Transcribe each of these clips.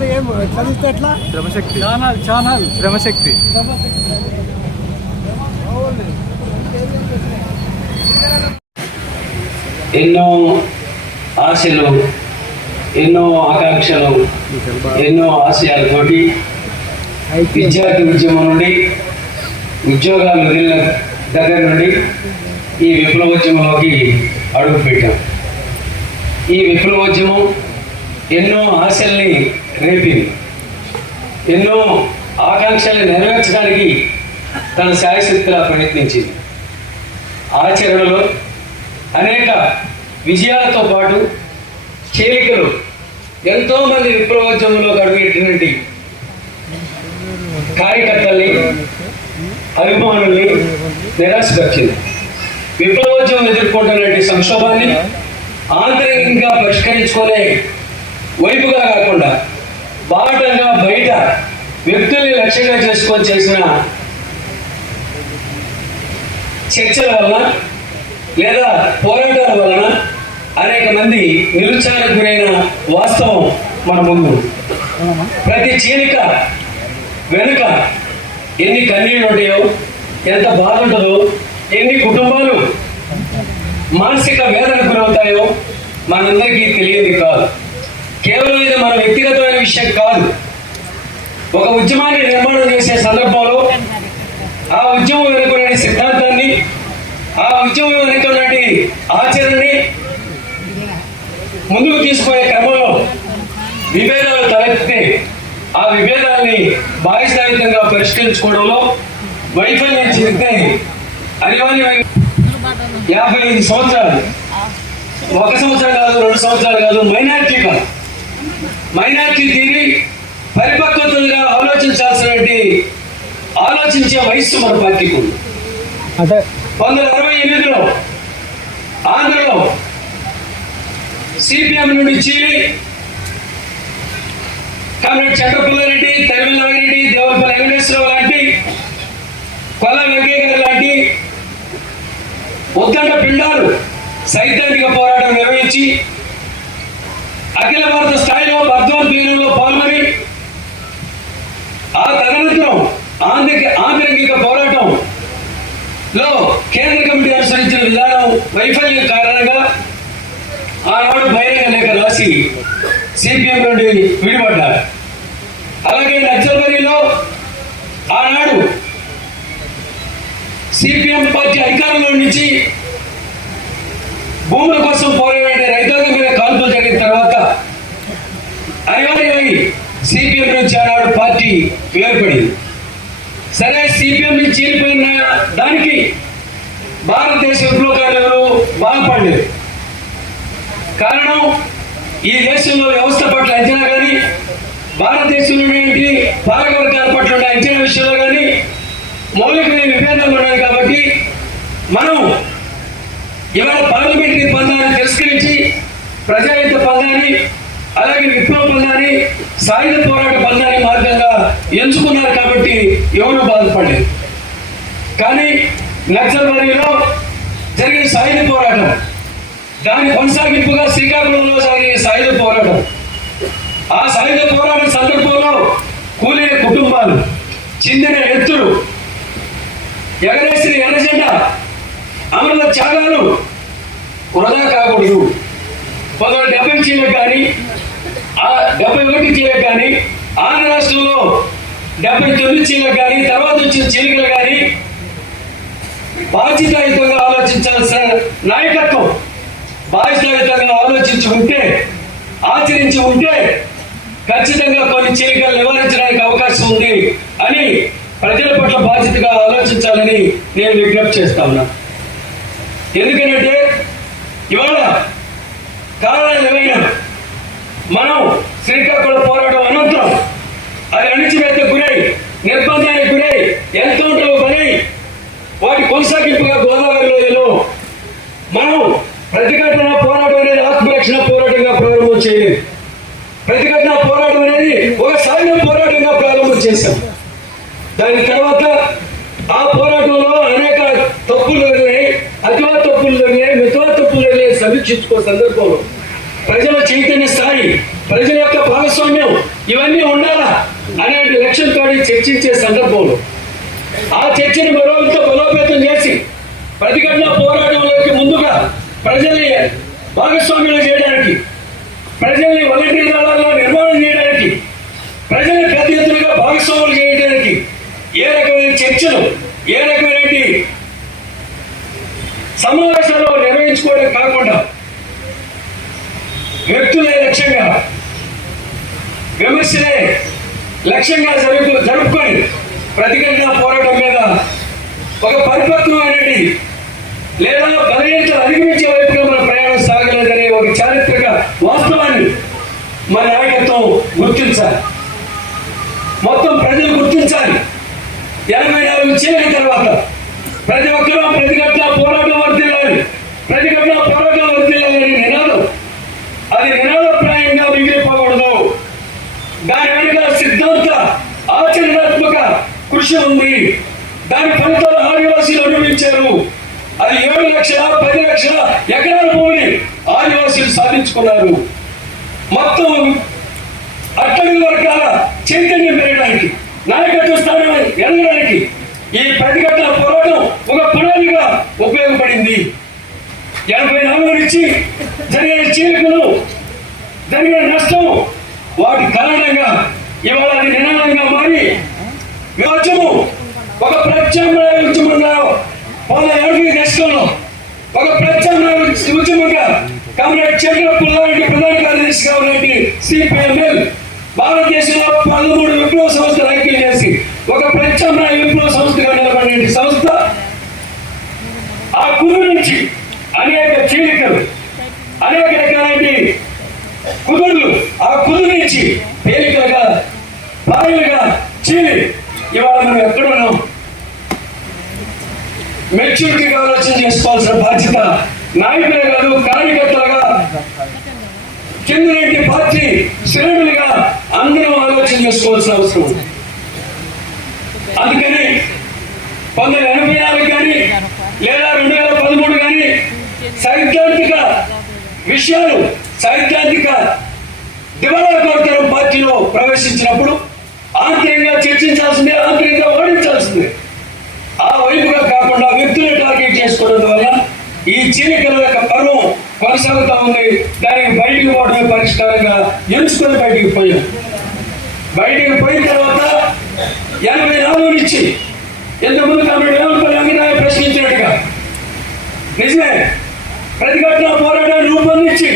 ఛా- ఛానల్ ఏం ఎట్లా తీస్తే ఎట్లా? శ్రమశక్తి ఛానల్ ఛానల్. శ్రమశక్తి ఎన్నో ఆశలు ఎన్నో ఆకాంక్షలు ఎన్నో ఆశయాలతోటి విద్యార్థి ఉద్యమం నుండి ఉద్యోగాలు వదిలిన దగ్గర నుండి ఈ విప్లవోద్యమంలోకి అడుగుపెట్టాం. ఈ విప్లవోద్యమం ఎన్నో ఆశల్ని రేపింది ఎన్నో ఆకాంక్షలు నెరవేర్చడానికి తన శాయశక్తిలా ప్రయత్నించింది. ఆచరణలో అనేక విజయాలతో పాటు చేలికలు ఎంతో మంది విప్లవోద్యమంలో అడుగుపెట్టినటువంటి కార్యకర్తల్ని అభిమానుల్ని నిరాశపరిచింది విప్లవోద్యమం ఎదుర్కొంటున్నటువంటి సంక్షోభాన్ని ఆంతరికంగా పరిష్కరించుకునే వైపుగా కాకుండా బాటంగా బయట వ్యక్తుల్ని లక్ష్యంగా చేసుకొని చేసిన చర్చల వలన లేదా పోరాటాల వలన అనేక మంది నిరుత్సాహానికి గురైన వాస్తవం మన ముందు. ప్రతి చీలిక వెనుక ఎన్ని కన్నీళ్ళు ఉంటాయో ఎంత బాధ ఉంటుందో ఎన్ని కుటుంబాలు మానసిక వేదనకు గురవుతాయో మనందరికీ తెలియదు కాదు. కేవలం ఇది మన వ్యక్తిగతమైన విషయం కాదు. ఒక ఉద్యమాన్ని నిర్మాణం చేసే సందర్భంలో ఆ ఉద్యమం వెనుక సిద్ధాంతాన్ని ఆ ఉద్యమం వెనుక ఆచరణని ముందుకు తీసుకునే క్రమంలో విభేదాలు తలెత్తి ఆ విభేదాల్ని బాధ్యతాయుతంగా పరిష్కరించుకోవడంలో వైఫల్యం చెందితే అనివార్యమైన యాభై ఐదు సంవత్సరాలు. ఒక సంవత్సరం కాదు రెండు సంవత్సరాలు కాదు మైనారిటీ కాదు. మైనారిటీ తీరి పరిపక్వతగా ఆలోచించాల్సినటువంటి ఆలోచించే వయస్సు మన పార్టీకి ఉంది. అంటే పంతొమ్మిది అరవై ఎనిమిదిలో ఆంధ్రలో సిపిఎం నుండి చీలి కామ్రేడ్ చక్రపుల్లారెడ్డి తరిమి నాగిరెడ్డి దేవరపల్లి వెంకటేశ్వరరావు లాంటి కొల్ల వెంకయ్య గారు లాంటి ఉద్దండ పిండాలు సైద్ధాంతిక పోరాటం నిర్వహించి అఖిల భారత స్థాయిలో భగవద్గీతంలో పాల్గొని ఆ తదనంతరం ఆంధ్ర ఆంధ్రంగిక పోరాటం లో కేంద్ర కమిటీ అనుసరించిన విధానం వైఫల్యం కారణంగా ఆనాడు బహిరంగ లేఖ రాసి సిపిఎం నుండి విడిపడ్డారు. అలాగే నక్సల్బరిలో ఆనాడు సిపిఎం పార్టీ అధికారంలో నుంచి భూముల కోసం పోరాడే రైతాంగం మీద కాల్పులు జరిగిన తర్వాత అనివార్యమై సిపిఎం నుంచి ఆనాడు పార్టీ ఏర్పడింది. సరే సిపిఎం నుంచి చేరిపోయిన దానికి భారతదేశ విప్లవకారులు బాధపడలేదు కారణం ఈ దేశంలో వ్యవస్థ పట్ల అంచనా కానీ భారతదేశంలో ఏంటి పాలకవర్గాల పట్ల ఉండే అంచనా విషయంలో కానీ మౌలికమైన విభేదాలు ఉన్నాయి కాబట్టి మనం ఇవాళ పార్లమెంటరీ పందాన్ని తిరస్కరించి ప్రజాయుత పందాన్ని అలాగే విప్లవ బంధాన్ని సాయుధ పోరాట బంధాన్ని మార్గంగా ఎంచుకున్నారు కాబట్టి ఎవరు బాధపడలేదు. కానీ నక్సల్బరీలో జరిగిన సాయుధ పోరాటం దాని కొనసాగింపుగా శ్రీకాకుళంలో జరిగిన సాయుధ పోరాటం. ఆ సాయుధ పోరాట సందర్భంలో కూలిన కుటుంబాలు చిందిన ఎత్తులు ఎగరేసిన ఎర్రజెండా అమరుల త్యాగాలు వృధా కాకూడదు. కొందరు డెబ్బై చీలకు కానీ డెబ్బై ఒకటి చీలకు కానీ ఆంధ్ర రాష్ట్రంలో డెబ్బై తొమ్మిది చీలకు కానీ తర్వాత వచ్చిన చీలికలు కానీ బాధ్యతాయుతంగా ఆలోచించాల్సిన నాయకత్వం బాధ్యతాయుతంగా ఆలోచించి ఉంటే ఆచరించి ఉంటే ఖచ్చితంగా కొన్ని చీలికలు నివారించడానికి అవకాశం ఉంది అని ప్రజల పట్ల బాధ్యతగా ఆలోచించాలని నేను విజ్ఞప్తి చేస్తా ఉన్నా. ఎందుకంటే ఇవాళ కారణాలు ఏమైనా మనం శ్రీకాకుళం పోరాటం అనంతరం అది అణిచివేత గురై నిర్బంధానికి గురై ఎన్కౌంటర్ గురై వాటి కొనసాగింపుగా గోదావరి లోయలో మనం ప్రతిఘటన పోరాటం అనేది ఆత్మరక్షణ పోరాటంగా ప్రారంభం చేయలేదు. ప్రతిఘటన పోరాటం అనేది ఒక సైన్య పోరాటంగా ప్రారంభం చేశాం. దాని తర్వాత ఆ పోరాటంలో అనేక తప్పులు జరిగినాయి అతివా తప్పులు జరిగినాయి మితవా తప్పులు జరిగినాయి సమీక్షించుకో సందర్భంలో. ప్రజల చైతన్య స్థాయి ప్రజల యొక్క భాగస్వామ్యం ఇవన్నీ ఉండాలా అనే లక్ష్యంతో చర్చించే సందర్భంలో. ఆ చర్చని మరోంత బలోపేతం చేసి ప్రతిఘటన పోరాటంలోకి ముందుగా ప్రజల్ని భాగస్వామ్యం చేయడానికి ప్రజల్ని వాలంటీర్ దళాల్లో నిర్మాణం చేయడానికి ప్రజల పెద్ద ఎత్తునగా భాగస్వాములు చేయడానికి ఏ రకమైన చర్చలు ఏ రకమైన సమావేశాలు నిర్వహించుకోవడం కాకుండా వ్యక్తులే లక్ష్యంగా విమర్శలే లక్ష్యంగా జరుపు జరుపుకొని ప్రతిఘటన పోరాటం మీద ఒక పరిపక్వమైనది లేదా బలహీనతలు అధిగమించే వైపుగా మన ప్రయాణం సాగలేదనే ఒక చారిత్రక వాస్తవాన్ని మన నాయకత్వం గుర్తించాలి. మొత్తం ప్రజలు గుర్తించాలి. ఎనభై నాలుగు చేరిన తర్వాత ప్రతి ఒక్క ప్రతిఘటన పోరాటం వర్తిల్లాలి ప్రతిఘటన పోరాటం వర్తిల్లాలని నినాదం అది నినాదప్రాయంగా మిగిలిపోకూడదు దాని వెనుక సిద్ధాంత ఆచరణాత్మక కృషి ఉంది. దాని ఫలితాలు ఆదివాసీలు అనుభవించారు. అది ఏడు లక్షల పది లక్షల ఎకరాల భూమిని ఆదివాసీలు సాధించుకున్నారు. మొత్తం అట్టడుగు వర్గాల చైతన్యం పెరగడానికి నాయకత్వ స్థానం ఎదగడానికి ఈ ప్రతిఘటన పోరాటం ఒక పునాదిగా ఉపయోగపడింది. ఎనభై నాలుగు నుంచి జరిగిన చీలికలు జరిగిన నష్టం వాటి కారణంగా ఇవాళ నినాదంగా మారి విమోచము ఒక ప్రత్యామ్నాయ ఉద్యమంగా వాళ్ళ ఏడుగురి దశకంలో ఒక ప్రత్యామ్నాయ ఉద్యమంగా కామ్రేడ్ చంద్ర పుల్లారెడ్డి ప్రధాన కార్యదర్శి ఉన్నటువంటి సిపిఎంఎల్ భారతదేశంలో పదమూడు విప్లవ సంస్థలు ఐక్యం చేసి ఒక ప్రత్యామ్నాయ విప్లవ సంస్థగా నిలబడిన సంస్థ ఆ గురువు నుంచి అనేక చీలికలు అనేక రకాలైన కుదుర్లు ఆ కుదురు నుంచి తేలికలుగా పాయలుగా చీలి ఇవాళ మనం ఎక్కడున్నాం మెచ్యూరిటీగా ఆలోచన చేసుకోవాల్సిన బాధ్యత నాయకులే కాదు కార్యకర్తలుగా కింద పార్టీ శ్రేణులుగా అందరం ఆలోచన చేసుకోవాల్సిన అవసరం ఉంది. అందుకని పంతొమ్మిది ఎనభై నాలుగు కానీ లేదా రెండు వేల పదమూడు కానీ సైద్ధాంతిక విషయాలు సైద్ధాంతిక దివాలా కోరుతారు పార్టీలో ప్రవేశించినప్పుడు ఆంతర్యంగా చర్చించాల్సిందే ఆంతర్యంగా ఓడించాల్సిందే ఆ వైపుగా కాకుండా వ్యక్తులు టార్గెట్ చేసుకోవడం వల్ల ఈ చీలికల యొక్క పర్వం కొనసాగుతా ఉంది దానికి బయటికి పోవడమే పరిష్కారంగా ఎంచుకొని బయటికి పోయాం. బయటికి పోయిన తర్వాత ఎనభై నాలుగు నుంచి ఎంతమంది కాబట్టి పని అంగనాయ ప్రశ్నించినట్టుగా నిజమే ప్రతిఘటన పోరాటాన్ని రూపొందించి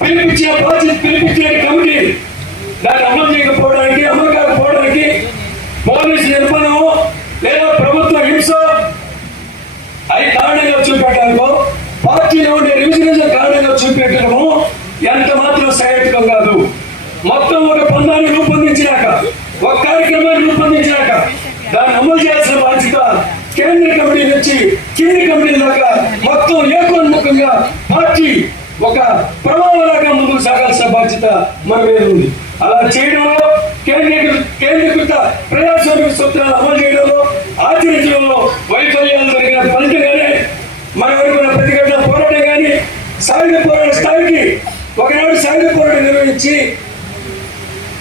పిలిపించిన బాధ్యత పిలిపించిన కమిటీ దాన్ని అమలు చేయకపోవడానికి అమలు పోలీసు నిర్మాణం లేదా ప్రభుత్వ హింస అది కారణంగా చూపెట్టడము పార్టీలో ఉండే రివిజనిజం కారణంగా చూపెట్టడము ఎంత మాత్రం సహాయకం కాదు. మొత్తం ఒక పందాన్ని రూపొందించినాక ఒక కార్యక్రమాన్ని రూపొందించినాక దాన్ని అమలు చేయాల్సిన బాధ్యత కేంద్ర కమిటీ నుంచి కింది కమిటీ దాకా మొత్తం ఏకోన్ముఖంగా పార్టీ ఒక ప్రభావంలాగా ముందుకు సాగాల్సిన బాధ్యత మన మీద ఉంది. అలా చేయడంలో కేంద్రీకృత కేంద్రీకృత ప్రజాస్వామిక సూత్రాలు అమలు చేయడంలో ఆచరించడంలో వైఫల్యాలు జరిగిన ఫలితంగానే మన వరకు ప్రతిఘటన పోరాటం కానీ సాయుధ పోరాట స్థాయికి ఒకనాడు సాయుధ పోరాటం నిర్వహించి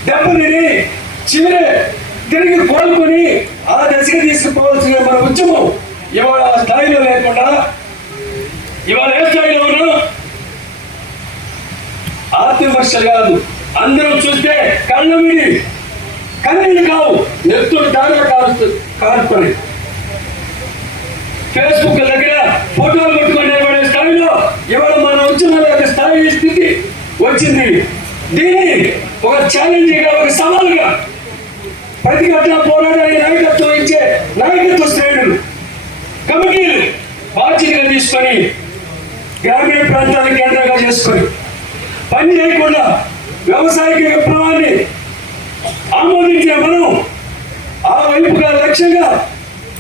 దెబ్బతిని చివరి తిరిగి కోలుకొని ఆ దశకి తీసుకుపోవాల్సిన మన ఉద్యమం ఇవాళ స్థాయిలో లేకుండా ఇవాళ ఏ స్థాయిలో ఉన్నా ఆత్మవిమర్శలు కాదు. అందరం చూస్తే కళ్ళు విడి కన్నీళ్ళు కావు. నెత్తుడు దారిలో కారు కారుకొని ఫేస్బుక్ దగ్గర ఫోటోలు పెట్టుకొని స్థాయిలో ఇవాళ మన వచ్చిన స్థాయి స్థితి వచ్చింది. దీన్ని ఒక ఛాలెంజ్గా ఒక సవాలుగా ప్రతిఘటన పోరాటానికి నాయకత్వం ఇచ్చే నాయకత్వ శ్రేణులు కమిటీలు బాధ్యతగా తీసుకొని గ్రామీణ ప్రాంతాలను కేంద్రంగా చేసుకొని పని చేయకుండా వ్యవసాయ విప్లవాన్ని ఆమోదించిన మనం ఆ వైపుగా లక్ష్యంగా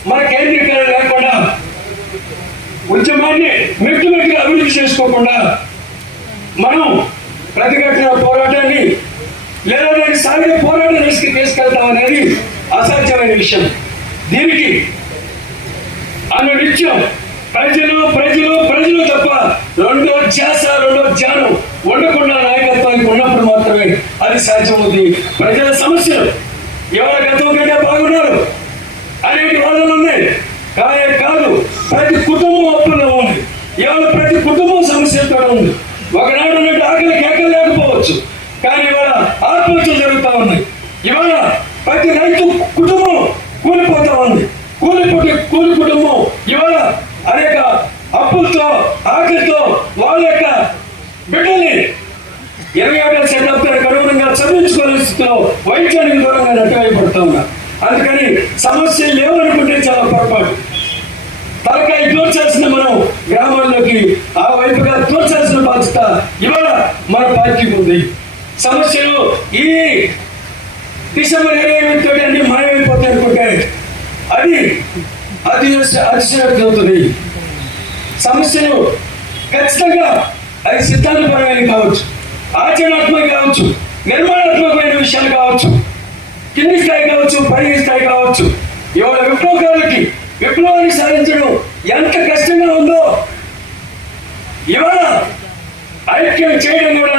మన కేంద్రీకరణ లేకుండా ఉద్యమాన్ని మెట్టు మెట్టుగా అభివృద్ధి చేసుకోకుండా మనం ప్రతిఘటన పోరాటాన్ని లేదా దాన్ని సాగే పోరాటం తీసుకు తీసుకెళ్తాం అనేది అసాధ్యమైన విషయం. దీనికి అన్న నిత్యం ప్రజలు ప్రజలు ప్రజలు తప్ప రెండో ధ్యాస రెండో ధ్యానం ఉండకుండా నాయకత్వానికి ఉన్నప్పుడు అది సాధ్యమవుతుంది. ప్రజల సమస్యలు ఎవరి గతం కంటే బాగున్నారు అనేటి వాదనలు ఉన్నాయి. కానీ కాదు ప్రతి కుటుంబం అప్పుల్లో ఉంది. ఇవాళ ప్రతి కుటుంబం సమస్యలతో ఉంది. ఒకనాడు ఉన్నట్టు ఆకలి కేకలు లేకపోవచ్చు. కానీ ఇవాళ ఆత్మహత్యలు జరుగుతూ ఉన్నాయి. ఇవాళ ప్రతి రైతు కుటుంబం కూలిపోతా ఉంది. కూలిపోతే కూలి కుటుంబం ఇవాళ అనేక అప్పులతో ఆకలితో వాళ్ళ యొక్క బిడ్డలు ఇరవై ఏడవ శతాబ్దానికి అనుగుణంగా చదివించుకోలేని స్థితిలో వైద్యానికి దూరంగా నెట్టవేయబడుతూ ఉన్నారు. అందుకని సమస్యలు లేవనుకుంటే చాలా పొరపాటు. తలకాయ తోర్చాల్సిన మనం గ్రామాల్లోకి ఆ వైపుగా తోర్చాల్సిన బాధ్యత ఇవాళ మన పార్టీకి ఉంది. సమస్యలు ఈ డిసెంబర్ ఇరవై ఎనిమిది తోటి అన్ని మాయమైపోతాయి అనుకుంటే అది అది అతిశయోక్తి అవుతుంది. సమస్యలు ఖచ్చితంగా అది సిద్ధాంతపరమైన కావచ్చు. ఆచరణాత్మక కావచ్చు నిర్మాణాత్మకమైన విషయాలు కావచ్చు కింది స్థాయి కావచ్చు పై స్థాయి కావచ్చు ఇవాళ విప్లవకారులకి విప్లవాన్ని సాధించడం ఎంత కష్టంగా ఉందో ఇవాళ ఐక్యం చేయడం కూడా